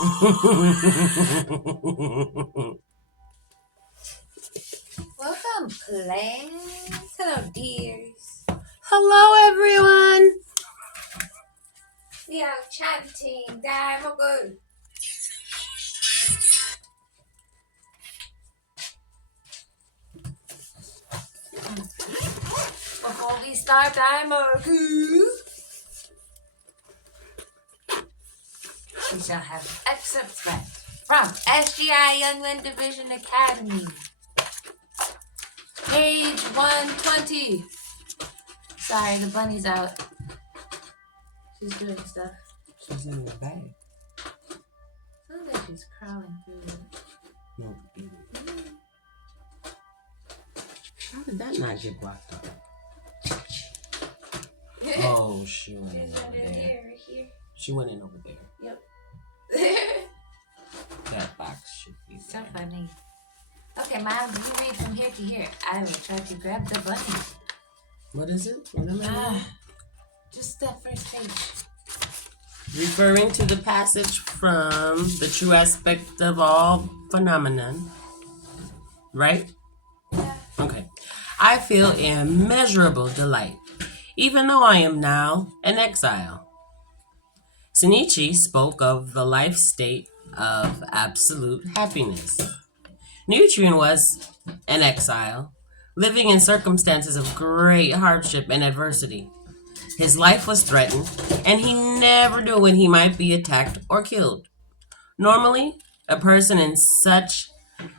Welcome, plants. Hello, dears. Hello, everyone. We are chanting. Daimoku. Before we start Daimoku, we shall have excerpts read from SGI Youngland Division Academy. Page 120. Sorry, the bunny's out. She's doing stuff. She's in the bag. Sounds like she's crawling through it. No. How did that not get blocked up? Oh, she went in over there. Here. She went in over there. Yep. That box should be So there. funny. Okay, Mom, you read from here to here. I will try to grab the bunny. What is it? What am I reading? Just that first page. Referring to the passage from the true aspect of all phenomenon. Right? Yeah. Okay. I feel immeasurable delight, even though I am now an exile. Shinichi spoke of the life state of absolute happiness. Nutrien was an exile, living in circumstances of great hardship and adversity. His life was threatened, and he never knew when he might be attacked or killed. Normally, a person in such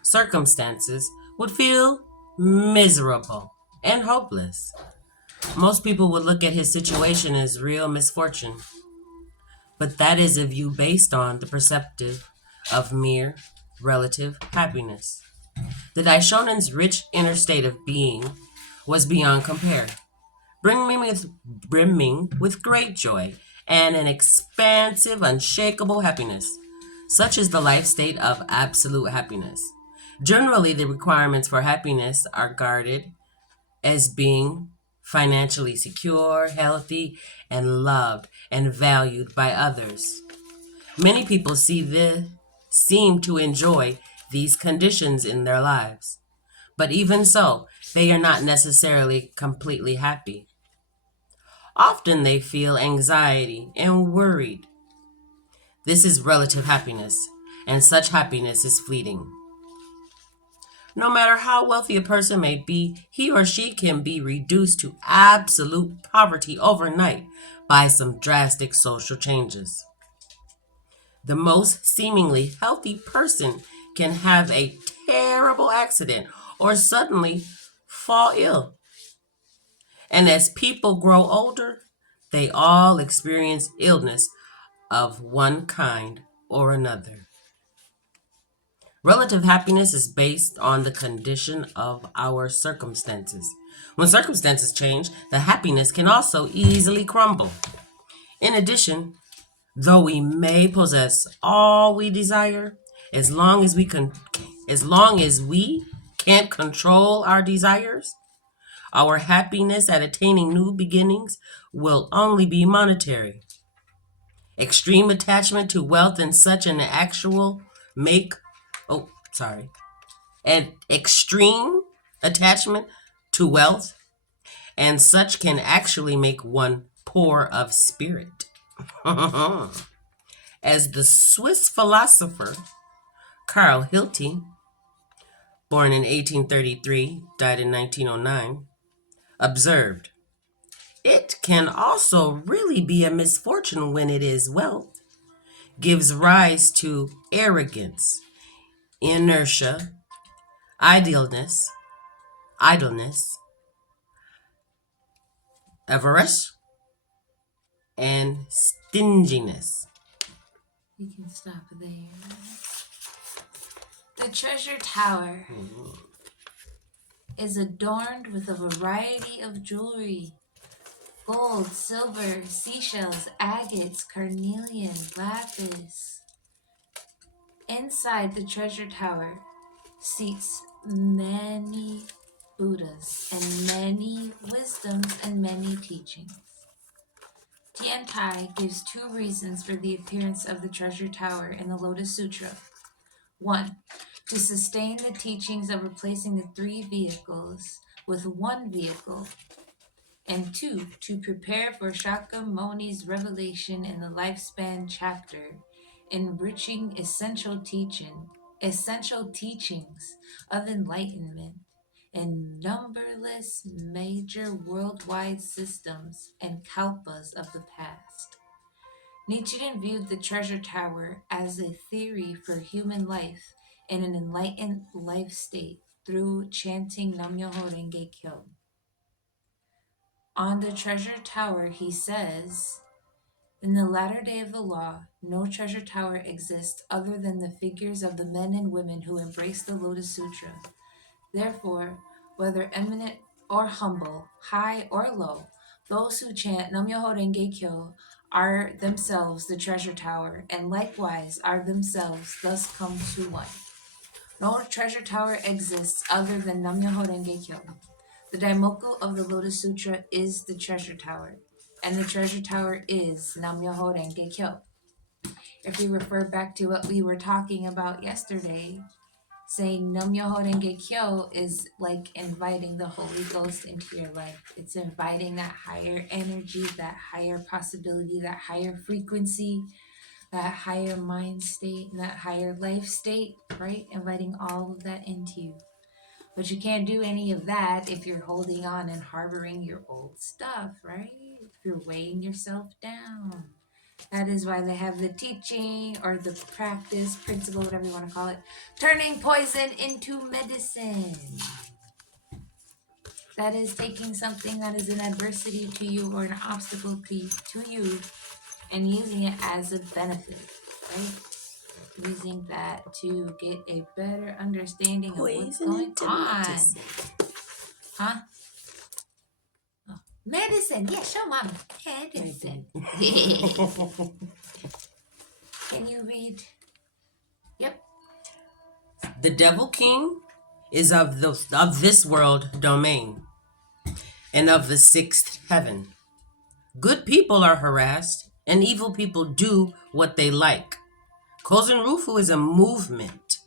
circumstances would feel miserable and hopeless. Most people would look at his situation as real misfortune, but that is a view based on the perspective of mere relative happiness. The Daishonen's rich inner state of being was beyond compare, brimming with great joy and an expansive, unshakable happiness. Such is the life state of absolute happiness. Generally, the requirements for happiness are guarded as being financially secure, healthy, and loved and valued by others. Many people seem to enjoy these conditions in their lives, but even so, they are not necessarily completely happy. Often they feel anxiety and worried. This is relative happiness, and such happiness is fleeting. No matter how wealthy a person may be, he or she can be reduced to absolute poverty overnight by some drastic social changes. The most seemingly healthy person can have a terrible accident or suddenly fall ill. And as people grow older, they all experience illness of one kind or another. Relative happiness is based on the condition of our circumstances. When circumstances change, the happiness can also easily crumble. In addition, though we may possess all we desire, as long as we can't control our desires, our happiness at attaining new beginnings will only be monetary. Extreme attachment to wealth and such an actual make an extreme attachment to wealth and such can actually make one poor of spirit. As the Swiss philosopher Carl Hilty, born in 1833, died in 1909, observed, it can also really be a misfortune when it is wealth, gives rise to arrogance, inertia, idleness, avarice, and stinginess. You can stop there. The treasure tower is adorned with a variety of jewelry. Gold, silver, seashells, agates, carnelian, lapis. Inside the treasure tower seats many Buddhas and many wisdoms and many teachings. Tiantai gives 2 reasons for the appearance of the treasure tower in the Lotus Sutra. 1. To sustain the teachings of replacing the 3 vehicles with 1 vehicle. And 2. To prepare for Shakyamuni's revelation in the lifespan chapter, enriching essential teachings of enlightenment in numberless major worldwide systems and kalpas of the past. Nichiren viewed the treasure tower as a theory for human life in an enlightened life state through chanting Nam-myoho Renge Kyo. On the treasure tower, he says, in the latter day of the law, no treasure tower exists other than the figures of the men and women who embrace the Lotus Sutra. Therefore, whether eminent or humble, high or low, those who chant Nam-myoho Renge Kyo are themselves the treasure tower, and likewise are themselves thus come to one. No treasure tower exists other than Nam-myoho Renge Kyo. The Daimoku of the Lotus Sutra is the treasure tower, and the treasure tower is Nam-myoho Renge Kyo. If we refer back to what we were talking about yesterday, saying Nam-myoho Renge Kyo is like inviting the Holy Ghost into your life. It's inviting that higher energy, that higher possibility, that higher frequency, that higher mind state, and that higher life state, right? Inviting all of that into you. But you can't do any of that if you're holding on and harboring your old stuff, right? If you're weighing yourself down. That is why they have the teaching or the practice, principle, whatever you want to call it, turning poison into medicine. That is taking something that is an adversity to you or an obstacle to you and using it as a benefit, right? Using that to get a better understanding of what's going on. Medicine. Huh? Oh, medicine. Yeah, show mama. Medicine. Can you read? Yep. The Devil King is of this world domain and of the 6th heaven. Good people are harassed, and evil people do what they like. Kozen Rufu is a movement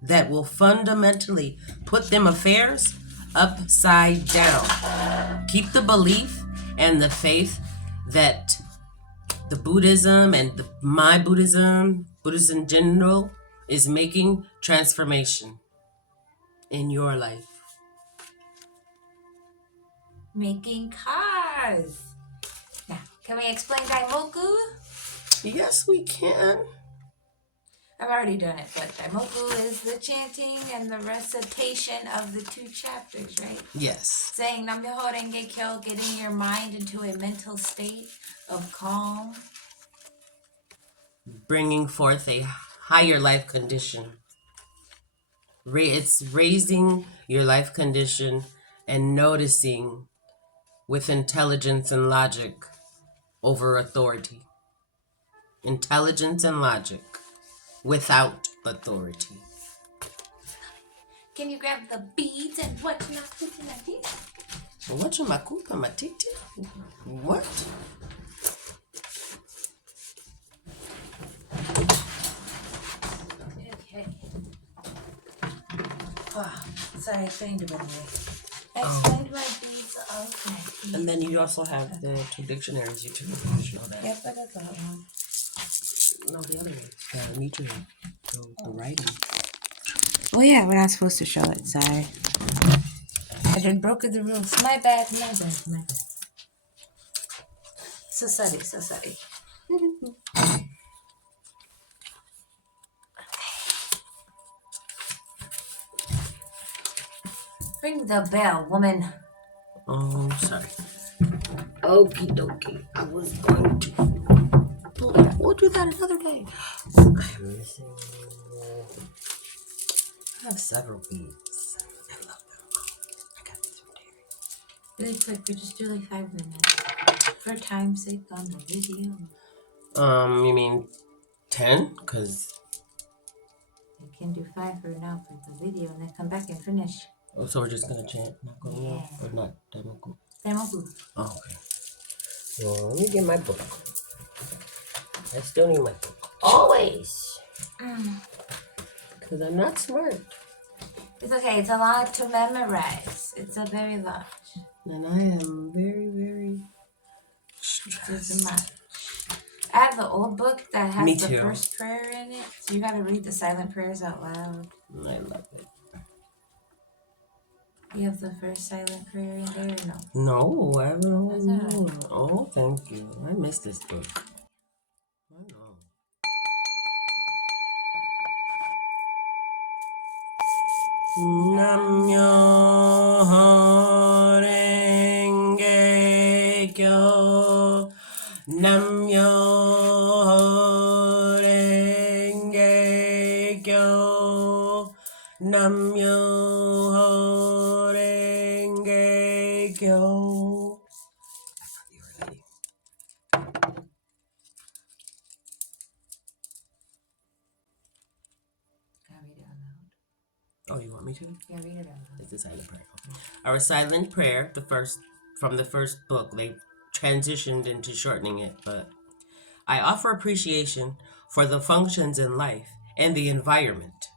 that will fundamentally put them affairs upside down. Keep the belief and the faith that the Buddhism and my Buddhism in general, is making transformation in your life. Making cars. Now, can we explain Daimoku? Yes, we can. I've already done it, but Daimoku is the chanting and the recitation of the 2 chapters, right? Yes. Saying Nam-myoho Renge Kyo, getting your mind into a mental state of calm. Bringing forth a higher life condition. It's raising your life condition and noticing with intelligence and logic over authority. Intelligence and logic without authority. Can you grab the beads and what not put in that bead? What you makupa matiti? What? Okay. Oh, sorry, I explained it anyway. I explained my beads already. And then you also have the 2 dictionaries. You took know that. Yep, I got that one. No, the other one. The nutrient. The writing. Well, yeah, we're not supposed to show it, sorry. I done broken the rules. My bad, my bad, my bad. So sorry, so sorry. Ring the bell, woman. Oh, sorry. Okie dokie. I was going to pull that. We'll do that another day. I am missing. I have several beads. I love them. I got these from Terry. Really quick, we just do like 5 minutes. For time's sake on the video. You mean 10? Because. I can do 5 for now for the video and then come back and finish. Oh, so we're just gonna chant? Not going Yeah. or not? Daimoku? Daimoku. Oh, okay. Well, let me get my book. I still need my book. Always. Because I'm not smart. It's okay. It's a lot to memorize. It's a very large. And I am very, very It's just stressed. much. I have the old book that has Me the too. first prayer in it, so you gotta read the silent prayers out loud. I love it. You have the first silent prayer in there or no? No, I haven't. That's all right. Oh, thank you. I missed this book. I know. Namyo Renge Kyo. Namyo Renge Kyo. Namyo Renge Kyo. Gotta read it out loud. Oh, you want me to? Yeah, read it out loud. It's a silent prayer. Our silent prayer, from the first book, they transitioned into shortening it, but I offer appreciation for the functions in life and the environment,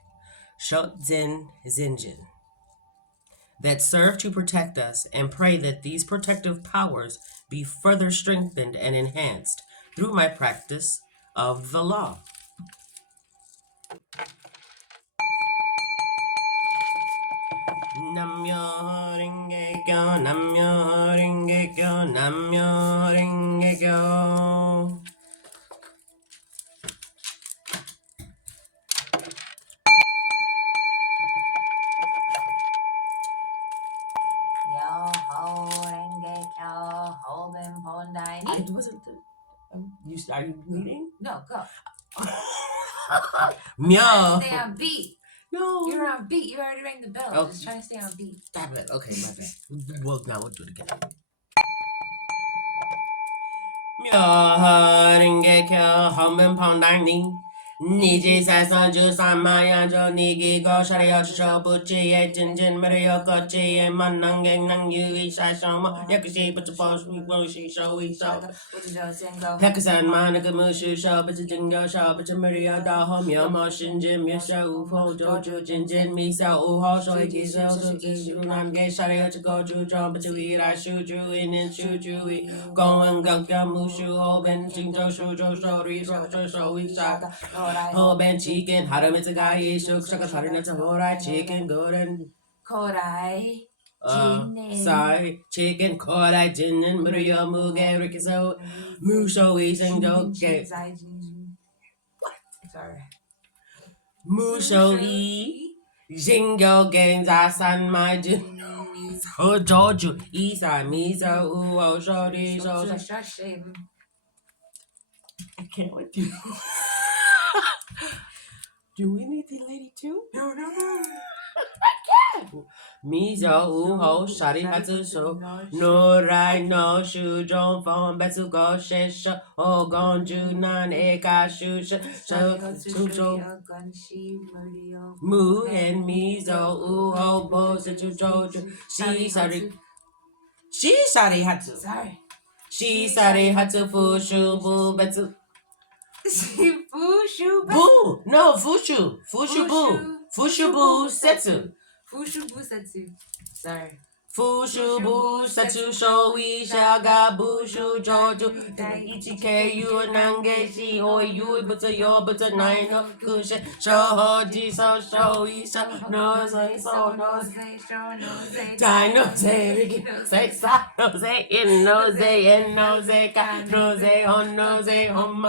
Shotzin Zinjin, that serve to protect us, and pray that these protective powers be further strengthened and enhanced through my practice of the law. Namyo Renge Kyo, Namyo Renge Kyo, Namyo Renge Kyo. Yo ho renge kyo ho ben pondai I ni. wasn't. Are you reading? No, go. Myo. Trying to stay on beat. No. You're on beat. You already rang the bell. Oh. Just trying to stay on beat. Stop it. Okay, my bad. Well, now we'll do it again. Myo Renge Kyo Homen Pondai Ni. Niji Sasan Jusan Mayan Jo Nigi Go Sharia Sho Buchi E Jinjin Mario Kochi E Manangang Nang Yu Isha Shoma Yakushi Butchapos Roshi Sho Isho Hekusan Manaka Mushu Sho Butchingo Sho Butchamario Da Hom Yomo Shinjin Misha Ufo Joju Jinjin Misa Uho Sho Ikiso Sunan Ge Sharia Goju John Butchuira Shuju In Shuju Going Gakya Mushu Hoben Jinjo Shujo Shori Shosho Sho Isha Hoben chicken, Haramitsugai, Shuk Shaka Harinata Horai, chicken, golden. Korai. Jinin. Sai, chicken, Korai, Jinin, Murio, Muge, Rikiso, Musho, Ising, Joke. Sorry. Musho, E, Jingo, Games, Asan, my Jin. Oh, Joju, Isa, Miso, Uo, Shodi, Shosha. I can't wait to. Do we need the lady too? No. Mizo uho shari hatsu sho norai no shujon fon betsu go shesho ogon junan eka shusha shusho mu and mizo uho bo setsu joju shari hatsu Sorry. shari hatsu fushu bu betsu Fushu. bu no fushu bu setsu. Fushu Busetsu. Sorry. Fushubu Setsu Shoi Shaga Bushu Joju Ichike Yu Nangeshi Oi Yu Buta Yo Buta Naino Kushe Shoji So Shoi Sho No Say So No Dai No Say Riki Say Sa No Say In No Say En No Say Ka No Say Hon No Say Hon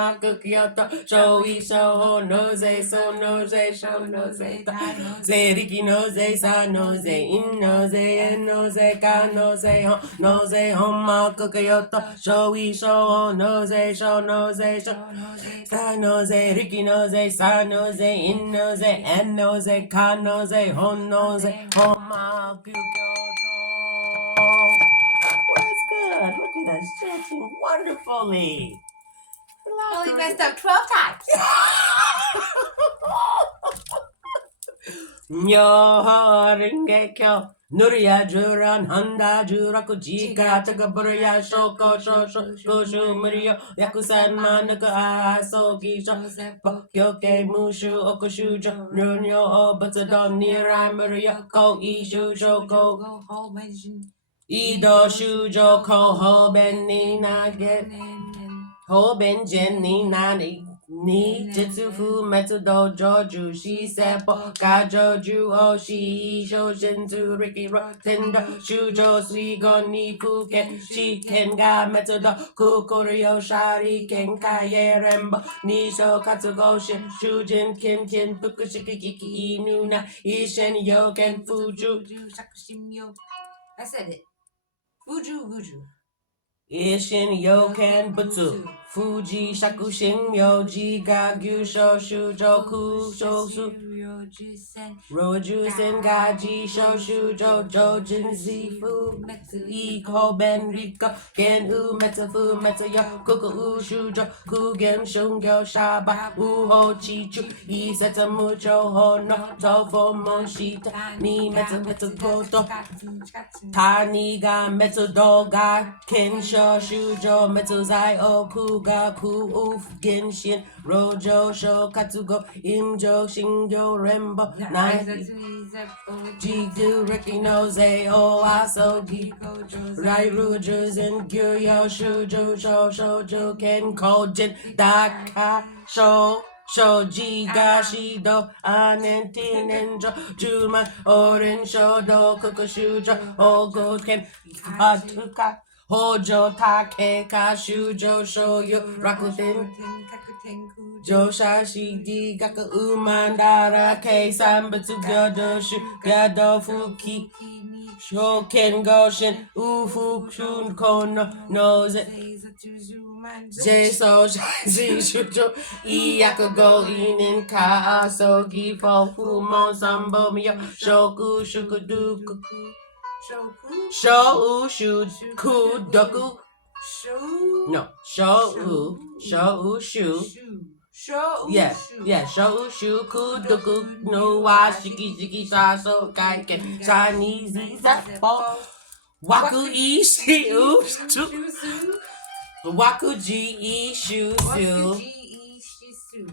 Kyoto Shoi Sho No Say So No Say Sho No Say Ta Say Riki No Say Sa No Say In No Say En No Say Ka No Say Hon No Say Hon Kyoto Shoi Sho No Say Sho No Say Sho Sa No Say Riki No Say Sa No Say In No Say En No Say Ka No Say Hon No Say Hon Kyoto. Well, that's good. Look at us chanting wonderfully. Only messed up 12 times. Myo Renge Kyo, Nuria Juran Handa Juraku Jika Takaburia Shoko Shosho Koshu Murio Yakusan Manaka Asogi Yoke Mushu Okushujo Nunyo Obatadon Nirai Muria Ko Ishu Shoko Ido Shujo Ko Hoben Nina Get Hoben Jenny Nani Ni Jitsufu Metu Dojo Ju Shi Seppo Gajoju Oshi Shoshinzu Riki Tendo Shujo Suigo Ni Kuken Shiken Metu Do Kukurio Shari Kenkaye Rembo Nisho Katsugoshin Shujin Kin Fukushiki Inuna Ishen Yoken Fuju Shakushimyo. I said it. Fuju. Ishin Yoken Butsu Fuji Shakushin Yoji Gagyu Shujo Shosu Roju Sengaji Shoshujo Jojin Zifu Iko Ben Riko Gen U Metafu Metayo Kuku Shujo Kugen Shungyo Shaba Uho Chichu Iseta Mucho Hono Tofo Moshita Ni Meta Goto Tani ga metal doga kensho shujo metal zai okuga ku uf genshin rojo sho katsugo imjo shingyo rembo nai jigu rikinoze o asogi rai rujus and gyuyo shujo shoujo ken kojin daka Shoji Gashido Anentin Enjo Juma Oren Shodo Kukushujo Ogo Ken Hatuka Hojo Take Kashujo Shoyo Rakuten Joshashi di Gaku Umandara Ke Sambutsu Gyodo Shu Gado Fuki Shoken Goshin Ufu Shun Kono Noze Jeso Shashi Shujo Iyakugo Inin Ka Asogi Fumon Sambo Miyo Shoku Shukudu Shou Shu Doku No Shou Shu Shou Shu Kudoku no wa Shiki Shaso Kaiken Chinese Zappo Waku Ishi Waku Ji Shu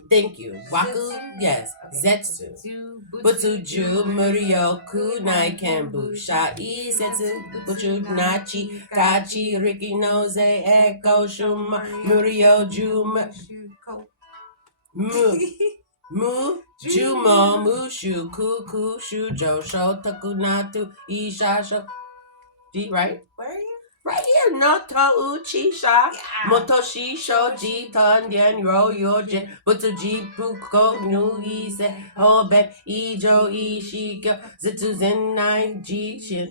Thank you. Waku, yes. Zetsu. Butsuju, Murio, Kunai Kambu, Shai, Setsu, Butchu, Nachi, Kachi, Riki Noze, Eko, Shuma, Murio, Juma, Jumo, Mushu, Kuku, Shujo, Shotaku, Natu, Ishasho. Right? Where are you? Right here, Noto Uchisha, Motoshi Shoji Tanden Ro Yojin, Butsuji Puko Nui Se Hoben Ijo Ishika, Zitsu Zenai Jishin,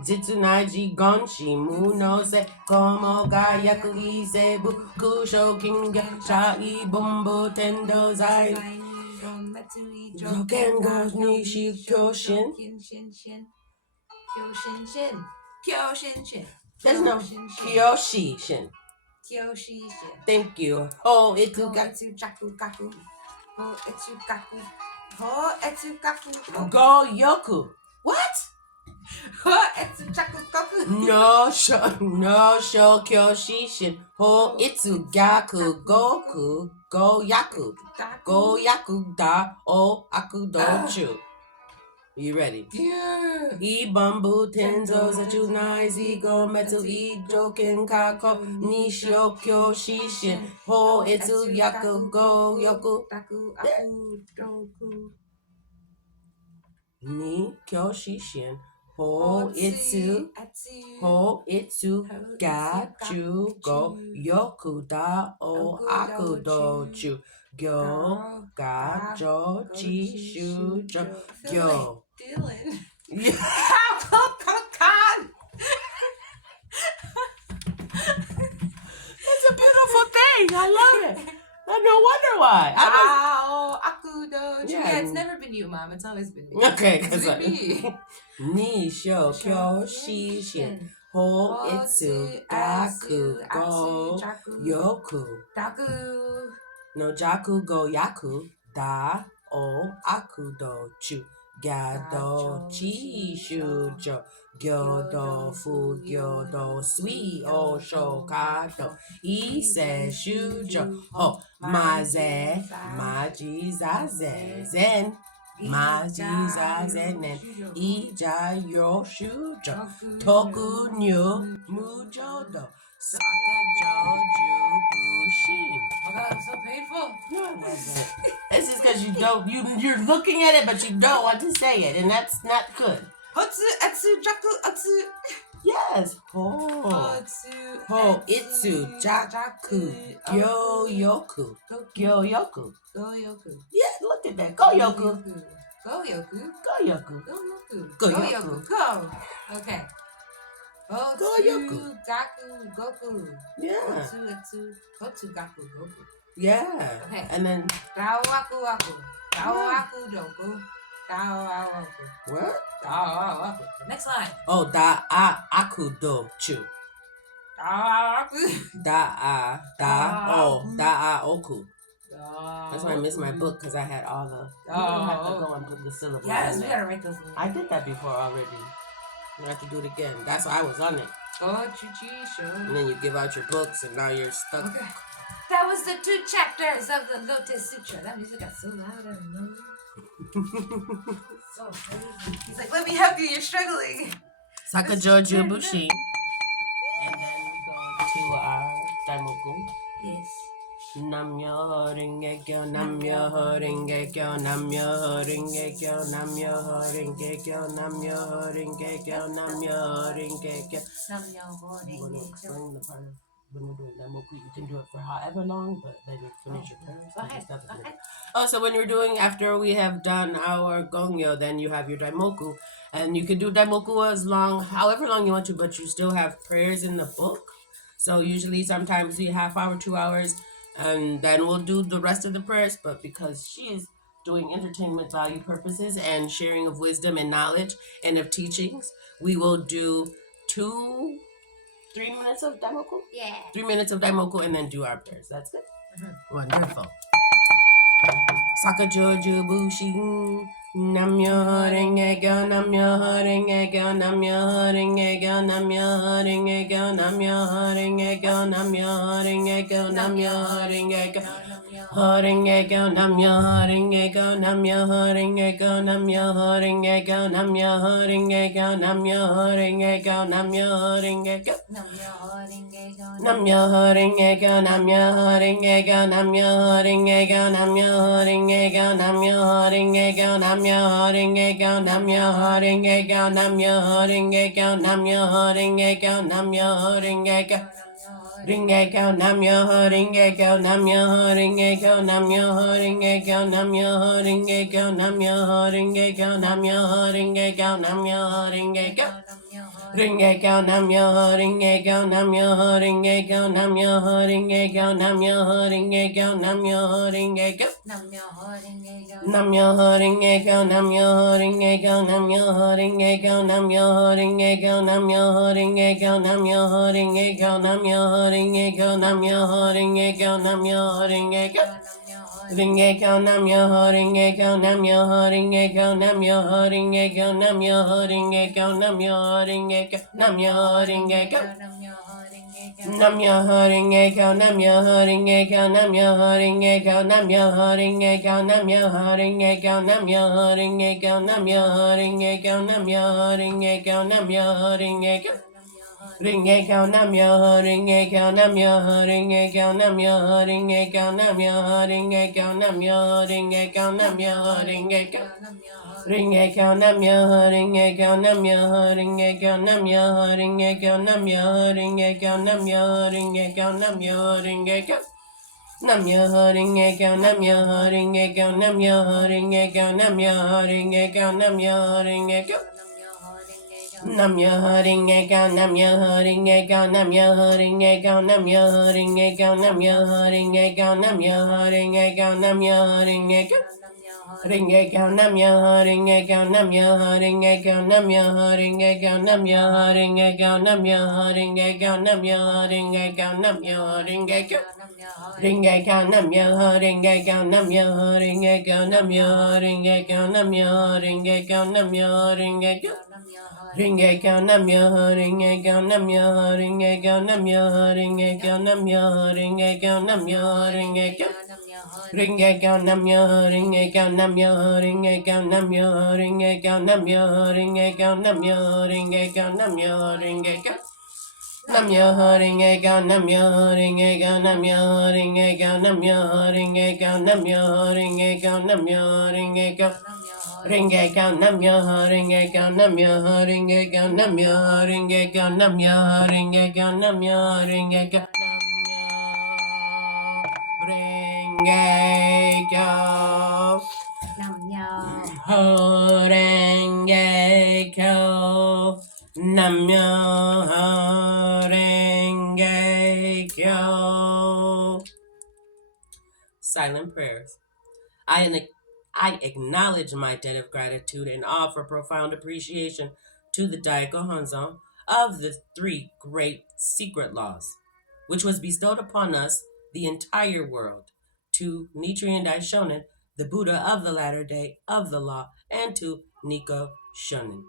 Zitsu Naiji Gonshi Muno Se Komo Ga Yaku Isebu Kusho Kinga Shai Bumbo Tendo Zai Joken Gos Nishi Kyoshin. Kyoshin. There's no Kyoshi-shin. Thank you. Oh, Itsu Gaku. Ho etsu gaku. Go Yoku. What? Ho etsu gaku. No sho Kyoshi-shin. Ho Itsu Gaku Goku. Go Yaku da o Akudochu. You ready? Yeah. Ibambu tenzo zachunai zigo metsu ijoken kako nishio kyo shishin ho etsu yaku go yoku ni kyo shishin ho itsu ga chu go yoku da o akudochu gyo ga jo chi shu jo gyo. Dylan. Yeah. It's a beautiful thing. I love it. I no wonder why. Akudo. Yeah, it's never been you, Mom. It's always been me. Okay, because me. Ni sho kyo shi shin ho itsu gaku go yoku. Daku. No jaku go yaku da o akudo chu Gado chi shujo. Gyodo fu gyodo sui o shokato. Ise shujo. Ho maze maji zaze zen. Maji zazen nen. Ija yo shujo. Toku nyu mujodo. Saka joju bushin. Oh God, I'm so painful. No, it wasn't. It's just because you're looking at it, but you don't want to say it, and that's not good. Hotsu, etsu, jaku, atsu. Yes. Ho. Ho, itsu, jaku, gyo-yoku. Gyo-yoku. Go-yoku. Yeah, look at that. Go-yoku. Go-yoku. Go-yoku. Go-yoku. Go-yoku. Go. Okay. Go-yoku. Hotsu, gaku, goku. Yeah. Hotsu, etsu, hotsu, gaku, goku. Yeah. Okay. And then, Dawaku-waku. Dawaku-doku. Dawaku. what? Dawaku. Next line. Oh, da-a-aku-do-chu. Dawaku. Da-a-oku. That's why I missed my book, because I had all the... You don't have to go and put the syllables Yes, in we there. gotta write those in. I did that before already. You have to do it again. That's why I was on it. And then you give out your books, and now you're stuck. Okay. That was the 2 chapters of the Lotus Sutra. That music got so loud, I don't know. So crazy. He's like, let me help you, you're struggling. Sakajoju Bushi. And then we go to our Daimoku. Yes. Namyo Renge-kyo, Namyo Renge-kyo, Namyo Renge-kyo, Namyo Renge-kyo, Namyo Renge-kyo, Namyo Renge-kyo. You want to explain the part of when we're doing Daimoku? You can do it for however long, but then you finish your prayers. Go ahead. Oh, so when you're doing, after we have done our Gongyo, then you have your Daimoku. And you can do Daimoku as long, however long you want to, but you still have prayers in the book. So usually sometimes we half hour, 2 hours, and then we'll do the rest of the prayers. But because she is doing entertainment value purposes and sharing of wisdom and knowledge and of teachings, we will do 3 minutes of Daimoku? Yeah. 3 minutes of Daimoku and then do our prayers. That's good? Mm-hmm. Wonderful. Sakajoju Bushin. Namyo Renge-kyo, Namyo Renge-kyo, Namyo Renge-kyo, Namyo Renge-kyo, Namyo Renge-kyo, Namyo Renge-kyo, Namyo Renge-kyo. Renge-kyo, Namyo Renge-kyo, Namyo Renge-kyo, Namyo Renge-kyo, Namyo Renge-kyo, Namyo Renge-kyo, Namyo Renge-kyo. Namyo Renge-kyo, Namyo Renge-kyo, Namyo Renge-kyo, Namyo Renge-kyo, Namyo Renge-kyo, Namyo Renge-kyo, Namyo Renge-kyo, Namyo Renge-kyo, Namyo Renge-kyo, Namyo Renge-kyo. Ringekyo, Namyo Ringekyo, Namyo Ringekyo, Namyo Ringekyo, Namyo Ringekyo, Namyo Ringekyo, Namyo Ringekyo, Namyo Ringekyo. Ringekyo, Namyo Ringekyo, Namyo Ringekyo, Namyo Ringekyo, Namyo Ringekyo, Namyo Ringekyo. Namyo Ringekyo, Namyo Ringekyo, Namyo Ringekyo, Namyo Ringekyo, Namyo Ringekyo, Namyo Ringekyo, Namyo Ringekyo, Namyo Ringekyo, Namyo Ringekyo. Ringekyo, Namyo Ringekyo, Namyo Ringekyo, Namyo Ringekyo, Namyo Ringekyo, Namyo Ringekyo, Namyo Ringekyo. Namyo Ringekyo, Namyo Ringekyo, Namyo Ringekyo, Namyo Ringekyo, Namyo Ringekyo, Namyo Ringekyo, Namyo Ringekyo, Namyo Ringekyo, Namyo Ringekyo. Ringekyo, Namyo Ringekyo, Namyo Ringekyo, Namyo Ringekyo, Namyo Ringekyo, Namyo Ringekyo, Namyo Ringekyo. Ringekyo, Namyo Ringekyo, Namyo Ringekyo, Namyo Ringekyo, Namyo Ringekyo, Namyo Ringekyo, Namyo Ringekyo. Namyo Ringekyo, Namyo Ringekyo, Namyo Ringekyo, Namyo Ringekyo, Namyo Ringekyo. Namyo Ringekyo, Namyo Ringekyo, Namyo Ringekyo, Namyo Ringekyo, Namyo Ringekyo, Namyo Ringekyo, Namyo Ringekyo. Ringekyo, Namyo Ringekyo, Namyo Ringekyo, Namyo Ringekyo, Namyo Ringekyo, Namyo Ringekyo, Namyo Ringekyo, Namyo Ringekyo. Ringe kyo nam yo, ringe kyo nam yo, ringe kyo nam yo, ringe kyo nam yo, ringe kyo nam yo, ringe kyo. Ringe kyo nam yo, ringe kyo nam yo, ringe kyo nam yo, ringe kyo nam yo, ringe kyo nam yo, ringe kyo. Ringe kyo nam yo, ringe kyo nam yo, ringe kyo nam yo, ringe kyo nam yo, ringe kyo nam yo, ringe kyo nam yo, ringe kyo. Nam yo ring a go, nam yo ring a go, nam yo ring a go, nam yo ring a go, nam yo ring a go, nam yo ring a go. Ring a go, nam yo ring a go, nam yo ring a go, nam yo ring a go, nam yo ring a go, nam yo ring a go. Ring a go. Nam yo ring a go. Namyo Renge Kyo. Silent prayers. I acknowledge my debt of gratitude and offer profound appreciation to the Daiko Honzon of the three great secret laws, which was bestowed upon us, the entire world, to Nichiren Daishonin, the Buddha of the latter day of the law, and to Nikko Shonin.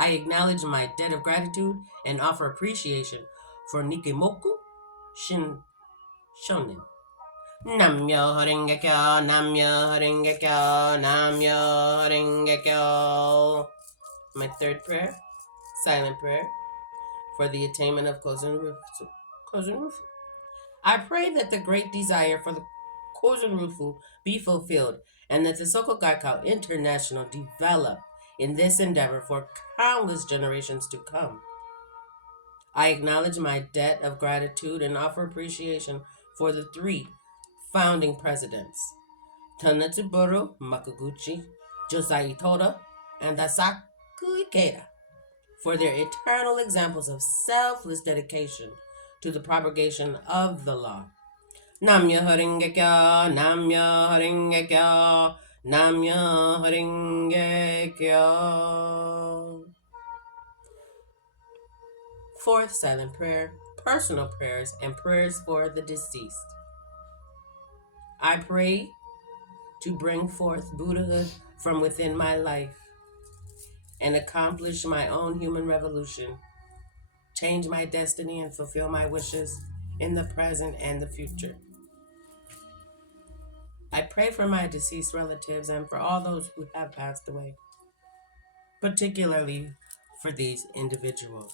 I acknowledge my debt of gratitude and offer appreciation for Nikimoku Shin Shonin. Namyo Haringekyo, Namyo Haringekyo, Namyo Haringekyo. My third prayer, silent prayer, for the attainment of Kozen Rufu. I pray that the great desire for the Kozen Rufu be fulfilled and that the Soko Gakkai International develop in this endeavor for countless generations to come. I acknowledge my debt of gratitude and offer appreciation for the three founding presidents, Tanatsuburo Makaguchi, Josai Toda, and Dasaku Ikeda, for their eternal examples of selfless dedication to the propagation of the law. Namyo Haringekyo, Namyo Haringekyo, Namyo Haringekyo. Fourth silent prayer, personal prayers, and prayers for the deceased. I pray to bring forth Buddhahood from within my life and accomplish my own human revolution, change my destiny, and fulfill my wishes in the present and the future. I pray for my deceased relatives and for all those who have passed away, particularly for these individuals.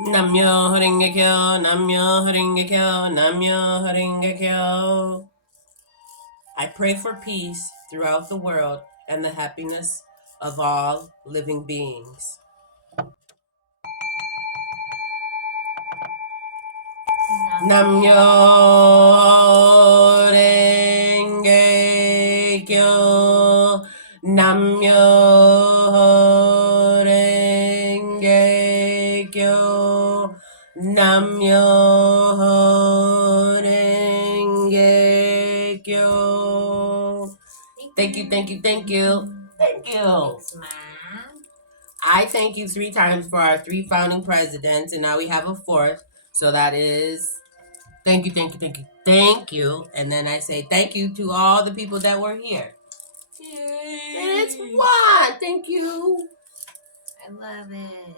Namyo Haringekyo, Namyo Haringekyo, Namyo Haringekyo. I pray for peace throughout the world and the happiness of all living beings. Namyo Renge Kyo. Namyo Renge Kyo. Namyo Renge Kyo. Thank you, thank you, thank you. Thank you. Thanks, Mom. I thank you 3 times for our 3 founding presidents, and now we have a 4th. So that is thank you, thank you, thank you, thank you. And then I say thank you to all the people that were here. Yay. It's one. Thank you. I love it.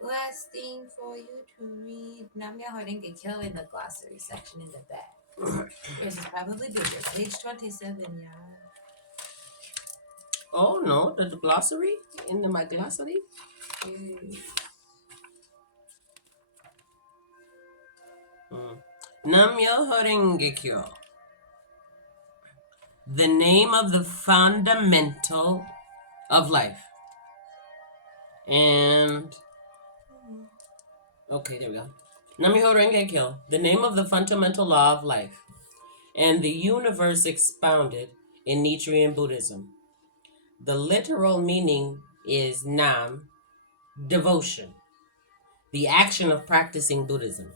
Last thing for you to read. Namya Horenge Kyo in the glossary section in the back. Yours is probably bigger. Page 27, y'all. Oh no, the glossary in my glossary. Namyo Horengekyo. The name of the fundamental of life. And okay, there we go. Namyo Horengekyo. The name of the fundamental law of life and the universe expounded in Nichiren Buddhism. The literal meaning is Nam, devotion, the action of practicing Buddhism.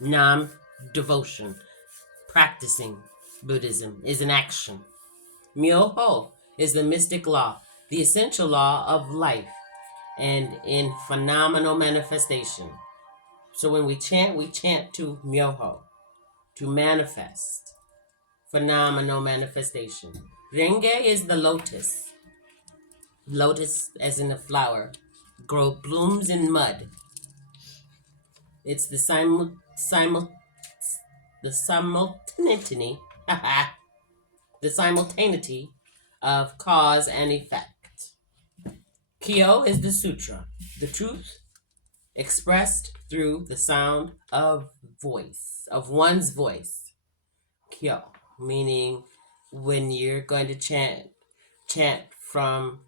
Nam, devotion, practicing Buddhism is an action. Myoho is the mystic law, the essential law of life and in phenomenal manifestation. So when we chant to Myoho, to manifest phenomenal manifestation. Renge is the lotus. Lotus, as in the flower, grow blooms in mud. It's the simultaneity, the simultaneity of cause and effect. Kyo is the sutra, the truth expressed through the sound of voice, of one's voice. Kyo, meaning when you're going to chant from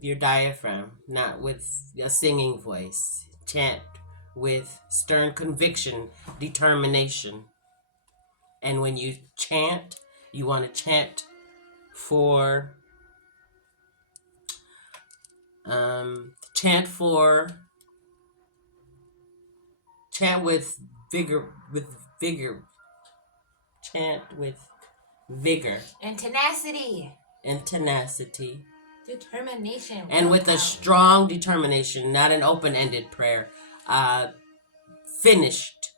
your diaphragm, not with a singing voice. Chant with stern conviction, determination. And when you chant, you want to chant for chant for chant with vigor, chant with vigor and tenacity, determination, and with a strong determination, not an open-ended prayer, finished,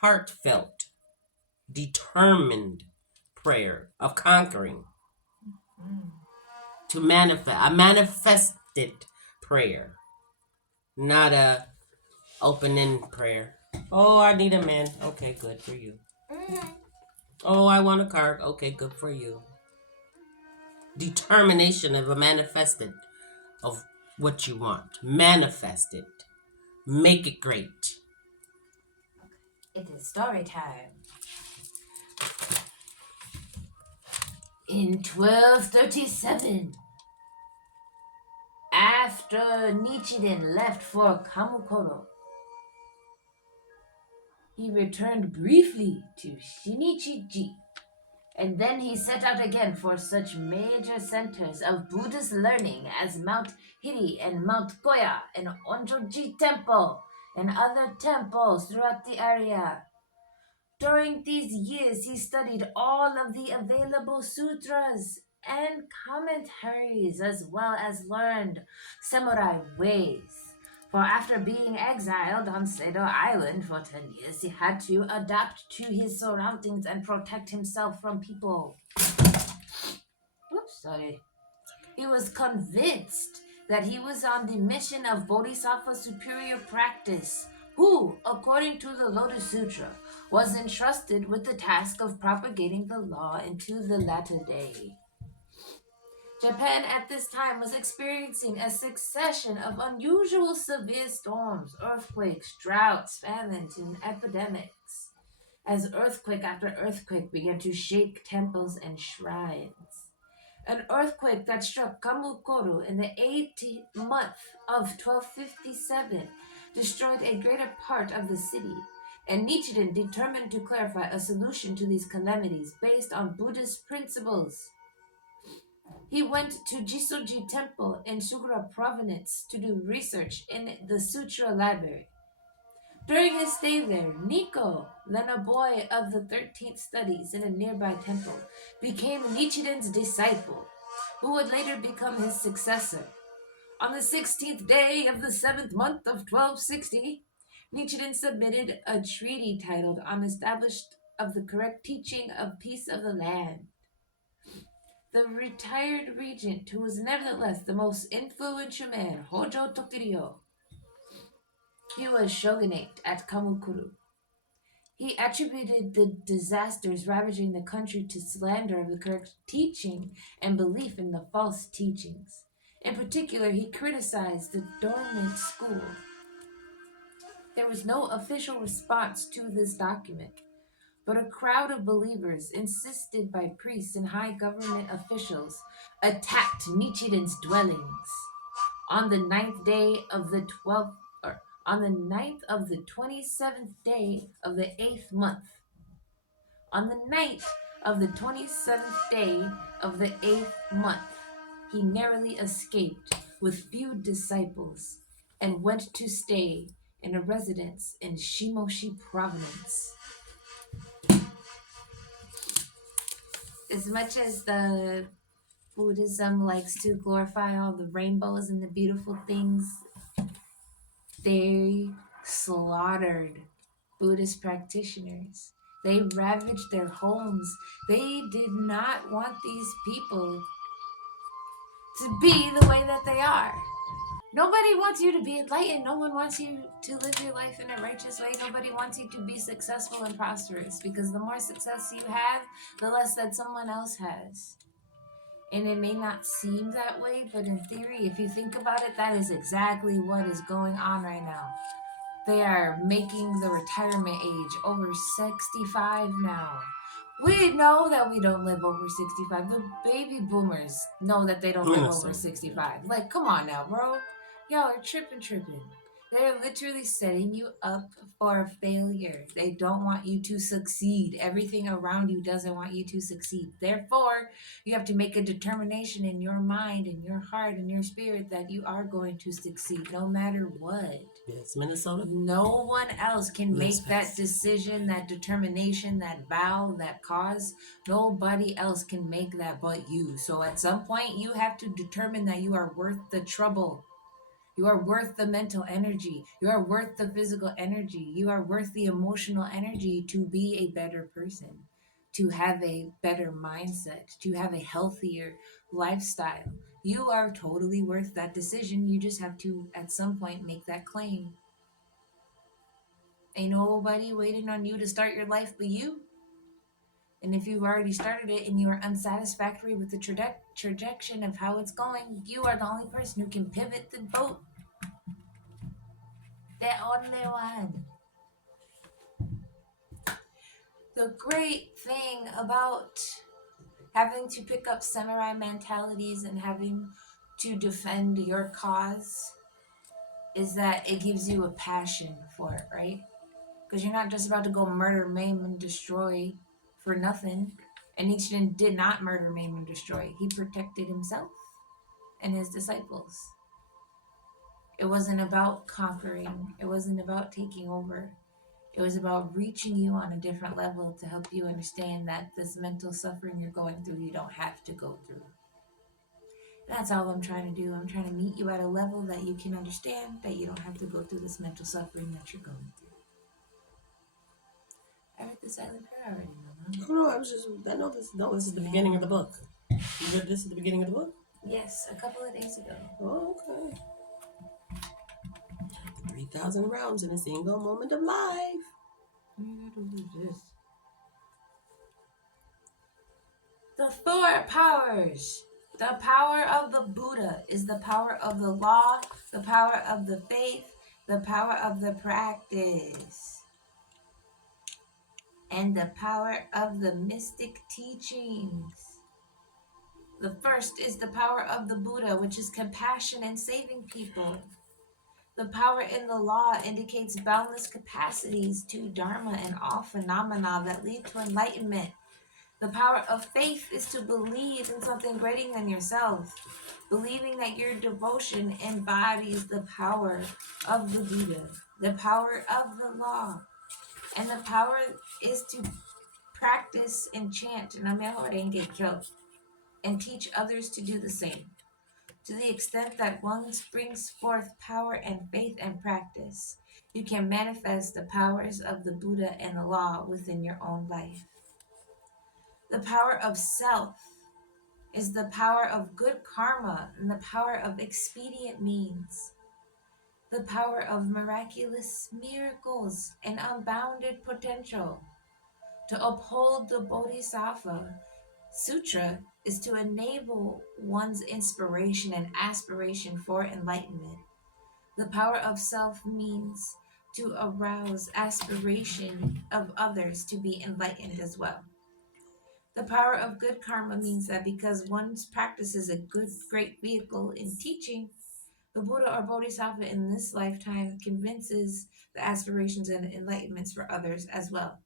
heartfelt, determined prayer of conquering. To manifest, a manifested prayer, not a open-end prayer. Oh, I need a man. Okay, good for you. Oh, I want a car. Okay, good for you. Determination of a manifested of what you want. Manifest it. Make it great. It is story time. In 1237, after Nichiren left for Kamukoro, he returned briefly to Shinichi-ji, and then he set out again for such major centers of Buddhist learning as Mount Hiri and Mount Koya and Onjoji Temple and other temples throughout the area. During these years, he studied all of the available sutras and commentaries, as well as learned samurai ways. For after being exiled on Sado Island for 10 years, he had to adapt to his surroundings and protect himself from people. He was convinced that he was on the mission of Bodhisattva superior practice, who, according to the Lotus Sutra, was entrusted with the task of propagating the law into the latter day. Japan at this time was experiencing a succession of unusual severe storms, earthquakes, droughts, famines, and epidemics, as earthquake after earthquake began to shake temples and shrines. An earthquake that struck Kamukoro in the 18th month of 1257 destroyed a greater part of the city, and Nichiren determined to clarify a solution to these calamities based on Buddhist principles. He went to Jisoji Temple in Sugura Province to do research in the Sutra Library. During his stay there, Nikko, then a boy of the 13th studies in a nearby temple, became Nichiren's disciple, who would later become his successor. On the 16th day of the 7th month of 1260, Nichiren submitted a treaty titled On Establishment of the Correct Teaching of Peace of the Land. The retired regent, who was nevertheless the most influential man, Hojo Tokiryo, he was shogunate at Kamukuru. He attributed the disasters ravaging the country to slander of the correct teaching and belief in the false teachings. In particular, he criticized the dormant school. There was no official response to this document, but a crowd of believers, insisted by priests and high government officials, attacked Nichiren's dwellings. On the ninth day of the 12th, or on the ninth of the 27th day of the 8th month, on the night of the 27th day of the 8th month, he narrowly escaped with few disciples and went to stay in a residence in Shimoshi province. As much as the Buddhism likes to glorify all the rainbows and the beautiful things, they slaughtered Buddhist practitioners. They ravaged their homes. They did not want these people to be the way that they are. Nobody wants you to be enlightened. No one wants you to live your life in a righteous way. Nobody wants you to be successful and prosperous, because the more success you have, the less that someone else has. And it may not seem that way, but in theory, if you think about it, that is exactly what is going on right now. They are making the retirement age over 65 now. We know that we don't live over 65. The baby boomers know that they don't live over 65. Like, come on now, bro. Y'all are tripping. They're literally setting you up for failure. They don't want you to succeed. Everything around you doesn't want you to succeed. Therefore, you have to make a determination in your mind and your heart and your spirit that you are going to succeed no matter what. Yes, Minnesota. No one else can make that decision, that determination, that vow, that cause. Nobody else can make that but you. So at some point, you have to determine that you are worth the trouble. You are worth the mental energy. You are worth the physical energy. You are worth the emotional energy to be a better person, to have a better mindset, to have a healthier lifestyle. You are totally worth that decision. You just have to, at some point, make that claim. Ain't nobody waiting on you to start your life but you. And if you've already started it and you are unsatisfactory with the trajectory of how it's going, you are the only person who can pivot the boat. The only one. The great thing about having to pick up samurai mentalities and having to defend your cause is that it gives you a passion for it, right? Because you're not just about to go murder, maim, and destroy for nothing. And Nichiren did not murder, maim, and destroy. He protected himself and his disciples. It wasn't about conquering. It wasn't about taking over. It was about reaching you on a different level to help you understand that this mental suffering you're going through, you don't have to go through. And that's all I'm trying to do. I'm trying to meet you at a level that you can understand that you don't have to go through this mental suffering that you're going through. I read the silent prayer already, Mama. Oh, no, I know this. No, this is the beginning of the book. You read this at the beginning of the book? Yes, a couple of days ago. Oh, okay. 3,000 realms in a single moment of life. The four powers. The power of the Buddha is the power of the law, the power of the faith, the power of the practice, and the power of the mystic teachings. The first is the power of the Buddha, which is compassion and saving people. The power in the law indicates boundless capacities to Dharma and all phenomena that lead to enlightenment. The power of faith is to believe in something greater than yourself, believing that your devotion embodies the power of the Buddha, the power of the law. And the power is to practice and chant and teach others to do the same. To the extent that one brings forth power and faith and practice, you can manifest the powers of the Buddha and the law within your own life. The power of self is the power of good karma and the power of expedient means, the power of miraculous miracles and unbounded potential. To uphold the Bodhisattva Sutra is to enable one's inspiration and aspiration for enlightenment. The power of self means to arouse aspiration of others to be enlightened as well. The power of good karma means that because one's practice is a great vehicle in teaching, the Buddha or Bodhisattva in this lifetime convinces the aspirations and enlightenments for others as well.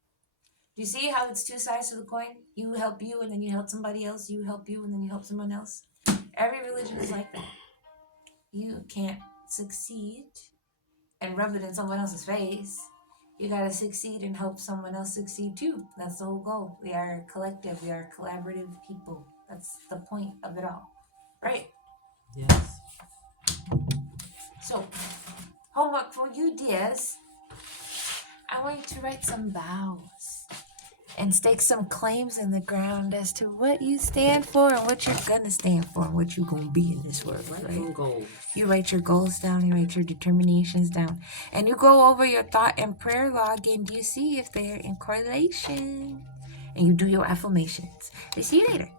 Do you see how it's two sides to the coin? You help you and then you help somebody else, you help you and then you help someone else. Every religion is like that. You can't succeed and rub it in someone else's face. You gotta succeed and help someone else succeed too. That's the whole goal. We are a collective, we are collaborative people. That's the point of it all. Right? Yes. So, homework for you, dears. I want you to write some vows and stake some claims in the ground as to what you stand for and what you're gonna stand for and what you're gonna be in this world, right? Goals. You write your goals down, you write your determinations down, and you go over your thought and prayer log and you see if they're in correlation. And you do your affirmations. I see you later.